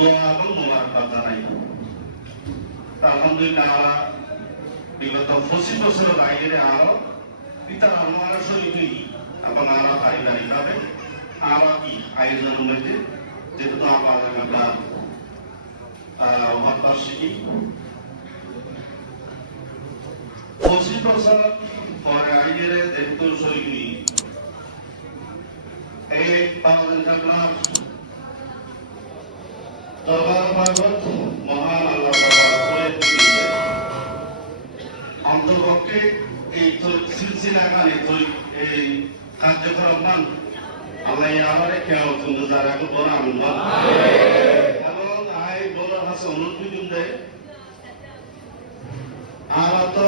দোয়া এবং মোবারকবাদ জানাই আলহামদুলিল্লাহ বিগত পঁচিশ বছরের আগে আরও পিতার আমার শরীরই এবং আরও পারিবারিকভাবে আরও কি আয়োজনের মধ্যে যেহেতু আমার আমরা মহাত্মাশিকি পঁচিশ বছর পরে আগে যেহেতু শরীরই এই দরবার পার্বত মহান আল্লাহ অন্তর্পক্ষে এই সিলসিলা গানে এই কার্যক্রম মান আল্লাহ আবারে কেউ কিন্তু যারা বড় আনন্দ এবং আই বড় হাসে অনুদ্বিগ দেয়। আমরা তো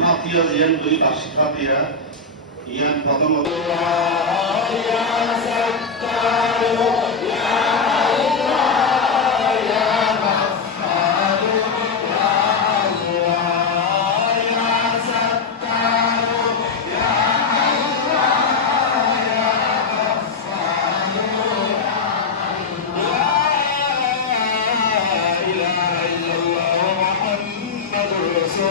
ফাতিয়া জিয়ান দুই বার্ষিক ফাতিয়া, ইয়ান প্রথমত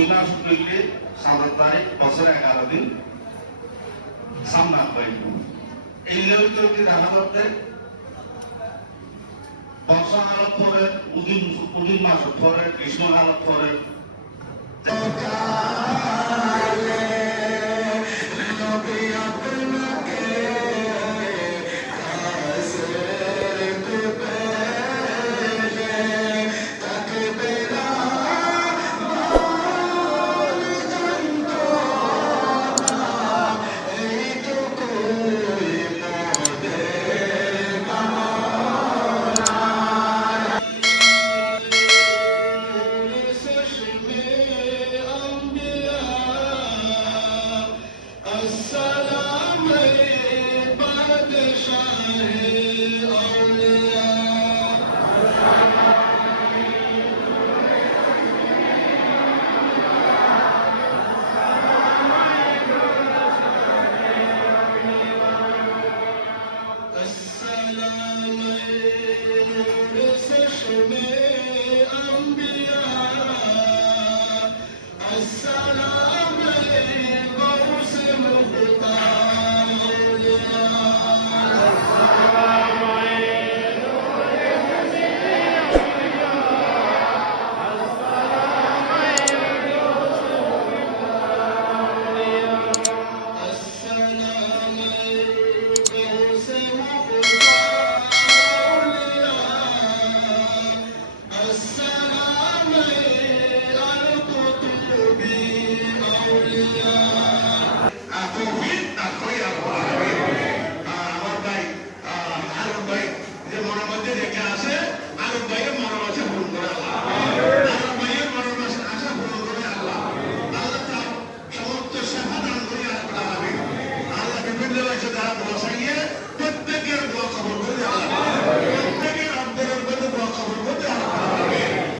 আরবি মাস হইলে তারিখ বছর এগারো দিন সামনা হয়। এই লেভেল কি দেখা করতে বর্ষা হালত পরে উদিন উদিন মাস পরে গ্রীষ্ম হালত পরে السلام